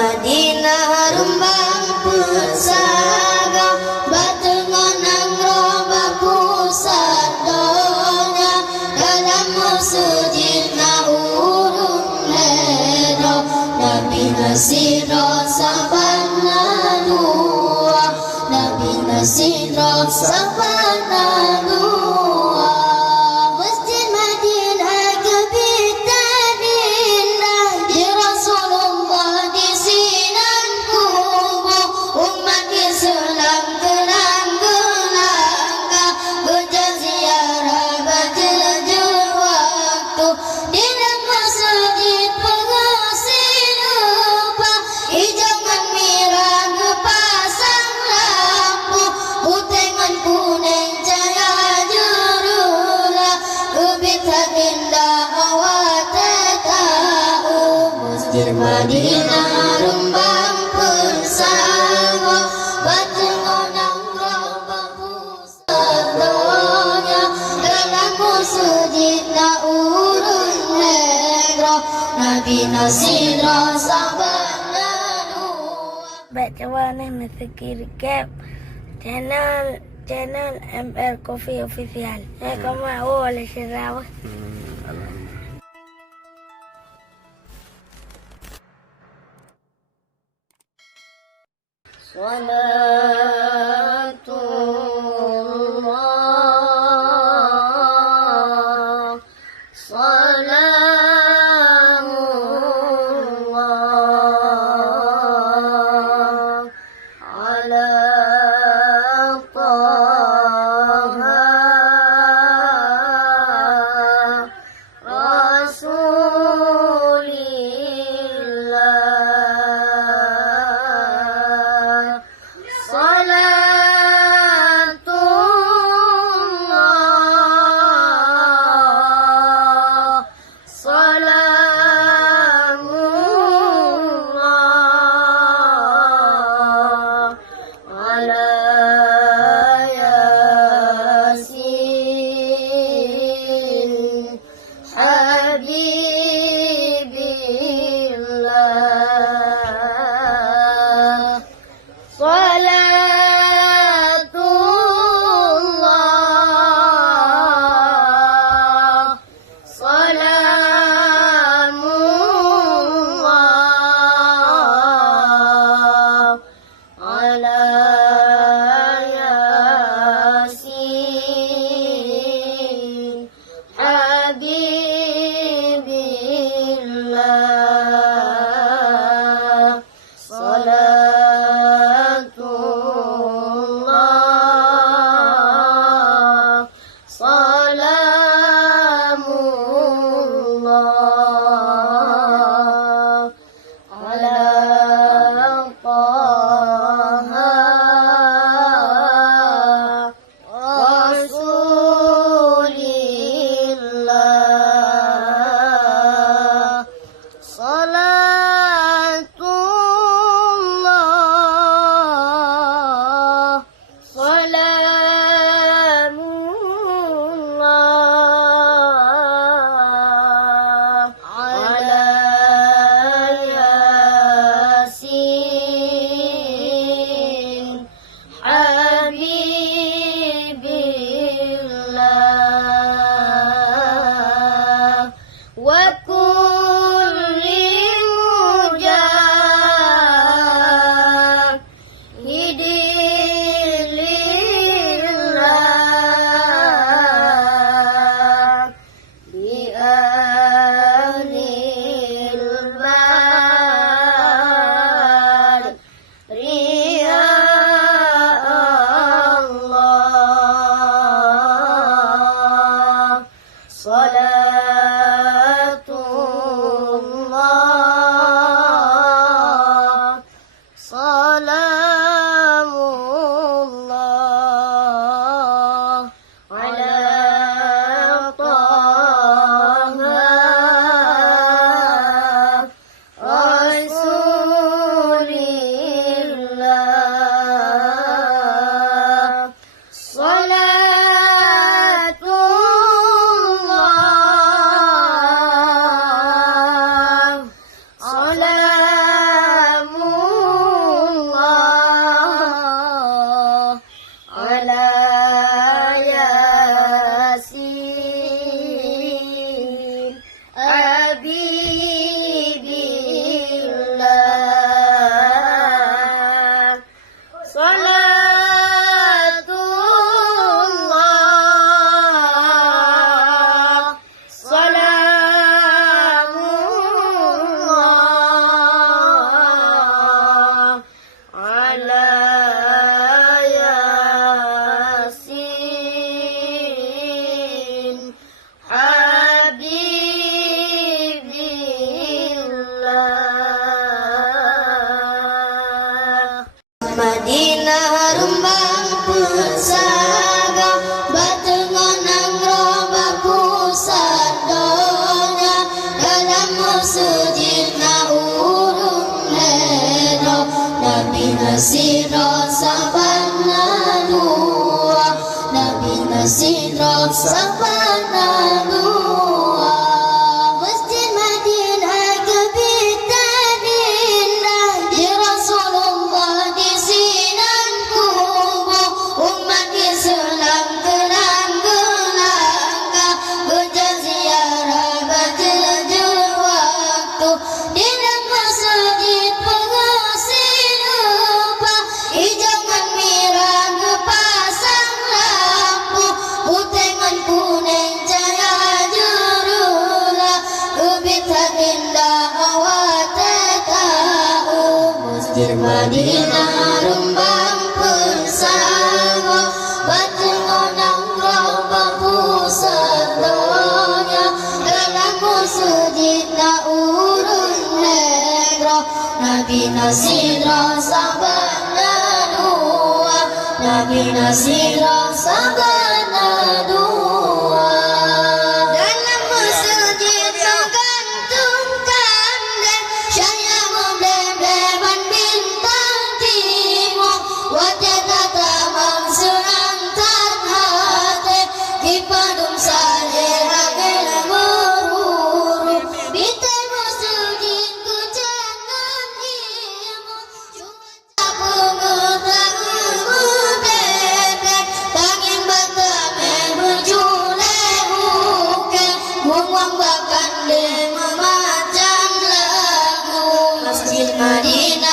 Madinah rembang pusaka batengonang roba pusat donya dalam sujud na urung ledo Nabi Nasiro sabana dua Nabi Nasiro sabana dua Masjid Madinah kebitan indah di Rasulullah di sinan kubur umat Islam gelang-gelangka berjaziarah berjelajah waktu di dalam masjid pengasi lupa ijangan merah ngepasang lampu utengan kuning cahaya jurula kebitan indah awat tahu Masjid Madinah rembang persama batengonang roba pusat donya dalam sujud na urun negro Nabi Nasiro sabana dua Baca warna Mr. Recap channel ML Coffee Official. Kamu oleh siapa? Salatullah Salamullah ala Taha Rasulillah Salatullah Salamullah ala Yasin Habibillah Salatullah Salamullah ala Yasin Habibillah Salatullah Salamullah ala Taha Rasulillah Salatullah Salamullah ala Madinah rumbang pusaga batengonang roba pusat donya dalam sujud na urung lero Nabi Nasiro sabana dua Nabi Nasiro sabana dua Masjid Madinah kebitan indah di Rasulullah di sinan kubur umat Islam gelang-gelangka berjaziarah berjejel waktu di dalam masjid pengusir lupa ijangan mirah ngepasang lampu utengan kuning cahaya jurula ubit indah awat tahu Masjid Madinah rumbang pusaga batengonang roba pusat donya dalam sujud na urun negro Nabi Nasiro sabana dua Nabi Nasiro sabana dua dalam masjid tergantungkan deh saya membleban bintang timur wajah tatamang serantan hati kipadung salih agel berhuru bintang masjid ku jangan ilmu cuma pengetahuan dedek tangin batame berjule uke muang bahkan de memacang lagu Masjid Madinah